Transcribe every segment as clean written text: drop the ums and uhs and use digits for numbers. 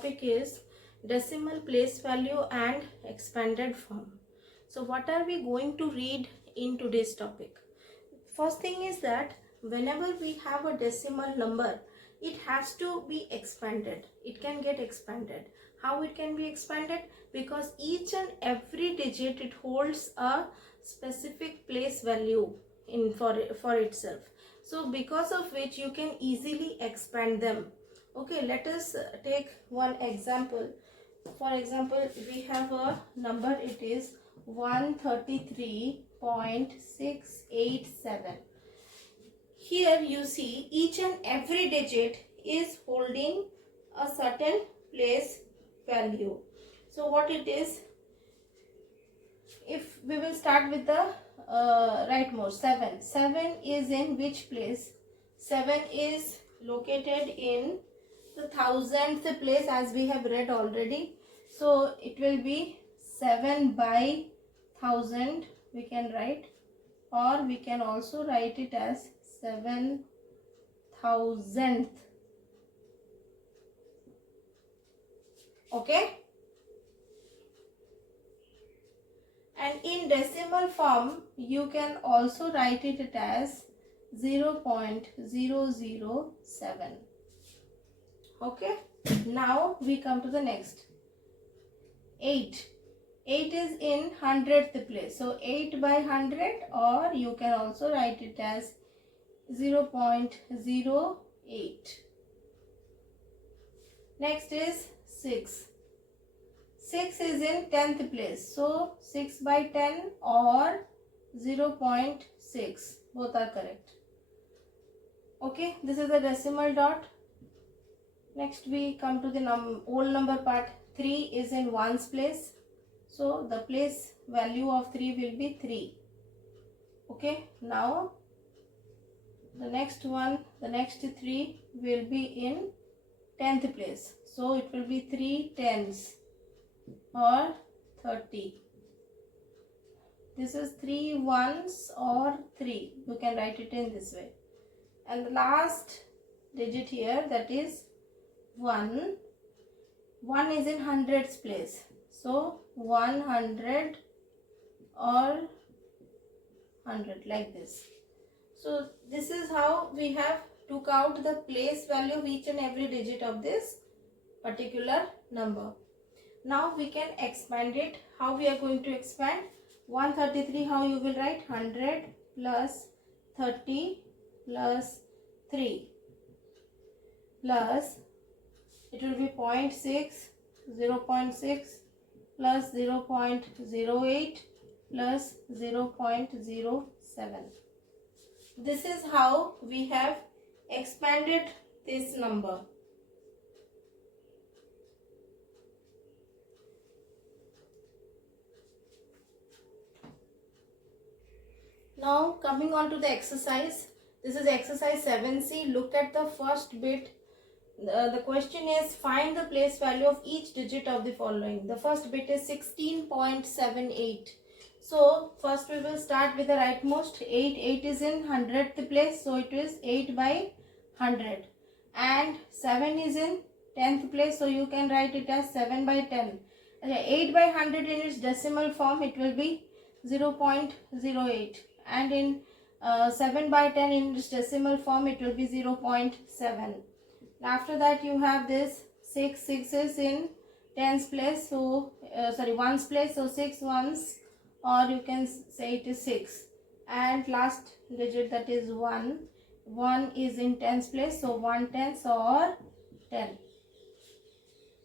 topic is decimal place value and expanded form. So what are we going to read in today's topic? First thing is that whenever we have a decimal number, it has to be expanded. It can get expanded. How it can be expanded? Because each and every digit, it holds a specific place value in for itself. So because of which you can easily expand them. Okay, let us take one example. For example, we have a number, it is 133.687. Here you see each and every digit is holding a certain place value. So what it is, if we will start with the rightmost, 7. 7 is in which place? 7 is located in the thousandth place, as we have read already. So it will be 7 by 1000 we can write, or we can also write it as 7,000th. Okay. And in decimal form you can also write it as 0.007. Okay. Now we come to the next. 8. 8 is in 100th place. So 8 by 100, or you can also write it as 0.08. Next is 6. 6 is in 10th place. So 6 by 10 or 0.6. Both are correct. Okay, this is the decimal dot. Next we come to the whole number part. 3 is in ones place. So the place value of 3 will be 3. Okay, now the next one, the next 3 will be in 10th place. So it will be 3 tens or 30. This is 3 ones or 3. You can write it in this way. And the last digit here, that is 1. 1 is in hundreds place. So 100 or 100, like this. So this is how we have to count the place value of each and every digit of this particular number. Now we can expand it. How we are going to expand? 133, how you will write? 100 plus 30 plus 3 plus, it will be 0.6, 0.6 plus 0.08 plus 0.07. This is how we have expanded this number. Now coming on to the exercise. This is exercise 7C. Look at the first bit. The question is, find the place value of each digit of the following. The first bit is 16.78. So first we will start with the rightmost. 8. 8 is in 100th place. So it is 8 by 100. And 7 is in 10th place. So you can write it as 7 by 10. 8 by 100 in its decimal form, it will be 0.08. And in 7 by 10 in its decimal form, it will be 0.7. After that you have this 6. 6 is in tens place, so ones place, so 6 ones, or you can say it is 6. And last digit, that is 1. 1 is in tens place, so 1 tenths or 10.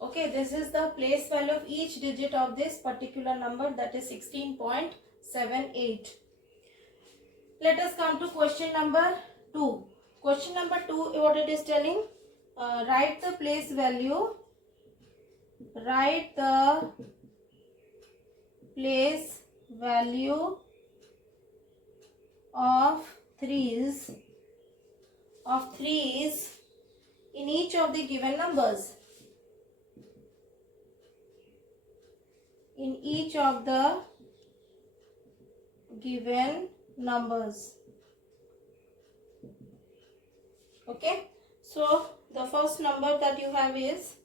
Okay, this is the place value of each digit of this particular number, that is 16.78. Let us come to question number 2. Question number 2, what it is telling? Write the place value. Write the place value of threes in each of the given numbers. In each of the given numbers. Okay. So the first number that you have is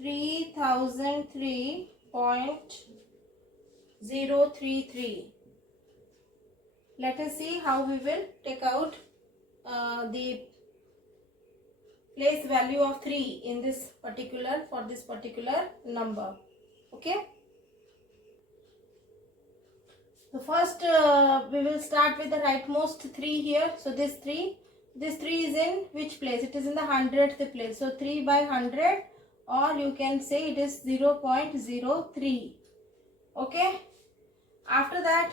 3003.033. Let us see how we will take out the place value of 3 in this particular, for this particular number. Okay. So first we will start with the rightmost 3 here. So this 3 is in which place? It is in the 100th place. So 3 by 100, or you can say it is 0.03. Okay. After that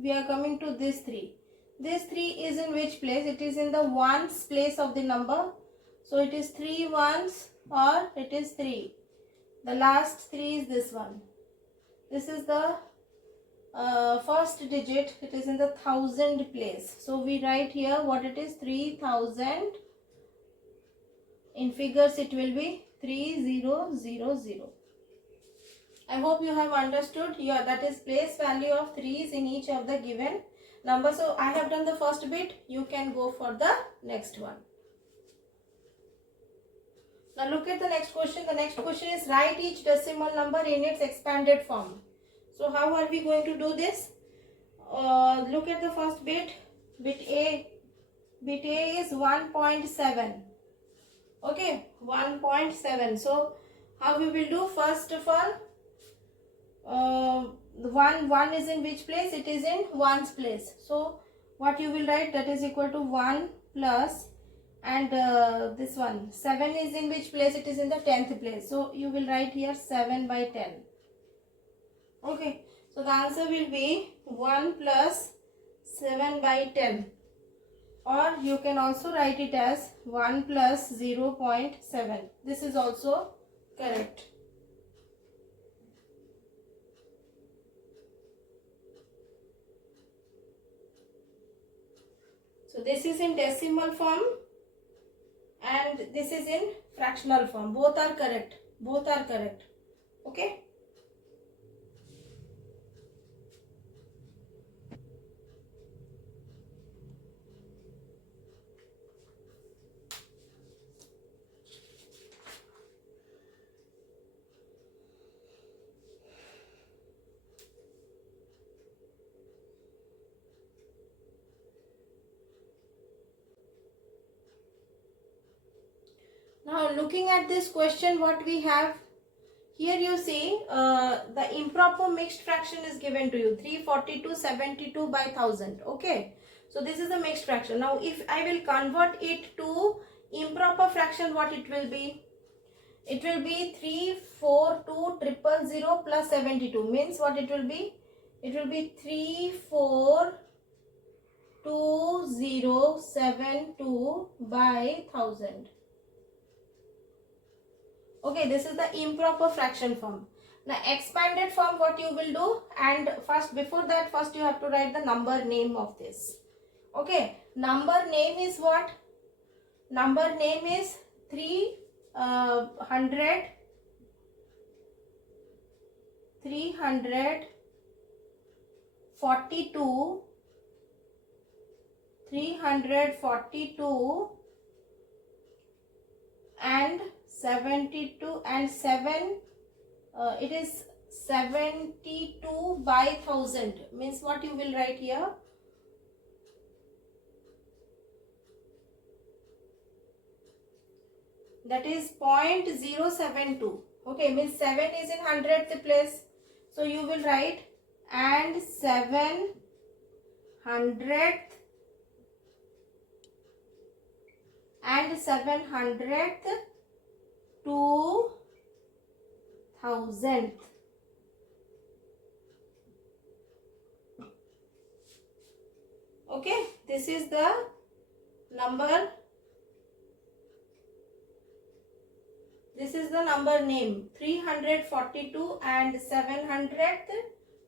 we are coming to this 3. This 3 is in which place? It is in the ones place of the number. So it is 3 ones, or it is 3. The last 3 is this one. This is the first digit. It is in the 1000 place. So we write here what it is, 3000. In figures it will be 3000. I hope you have understood. Here that is place value of 3's in each of the given number. So I have done the first bit. You can go for the next one. Now look at the next question. The next question is write each decimal number in its expanded form. So how are we going to do this? Look at the first bit. Bit A. Bit A is 1.7. Okay, 1.7. So how we will do? First of all, 1 is in which place? It is in ones place. So what you will write? That is equal to 1 plus, and this one 7 is in which place? It is in the 10th place. So you will write here 7 by 10. Okay, so the answer will be 1 plus 7 by 10, or you can also write it as 1 plus 0.7. This is also correct. So this is in decimal form and this is in fractional form. Both are correct. Both are correct. Okay. Now looking at this question, what we have here, you see the improper mixed fraction is given to you, 342.72 by 1000. Okay, so this is a mixed fraction. Now if I will convert it to improper fraction, what it will be? It will be 342,000 plus 72. Means what it will be? It will be 342,072 by 1000. Okay, this is the improper fraction form. Now expanded form, what you will do, and first before that, first you have to write the number name of this. Okay, number name is what? Number name is 342 and 72 and 7, it is 72 by 1000. Means what you will write here? That is 0.072. Okay, means 7 is in 100th place. So you will write and 700th and 700th to 1000th. Okay, this is the number. This is the number name, 342 and 700th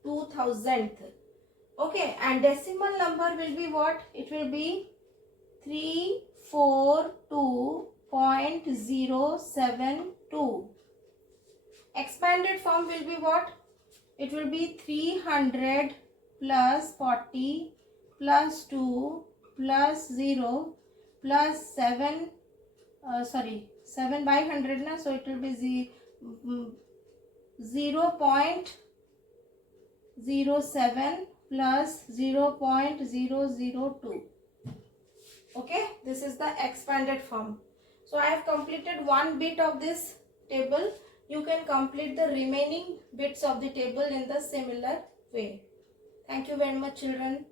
to 1000th. Okay, and decimal number will be what? It will be 342.072. Expanded form will be what? It will be 300 plus 40 plus 2 plus 0 plus 7 by 100 na, so it will be 0.07 plus 0.002. Okay, this is the expanded form. So I have completed one bit of this table. You can complete the remaining bits of the table in the similar way. Thank you very much, children.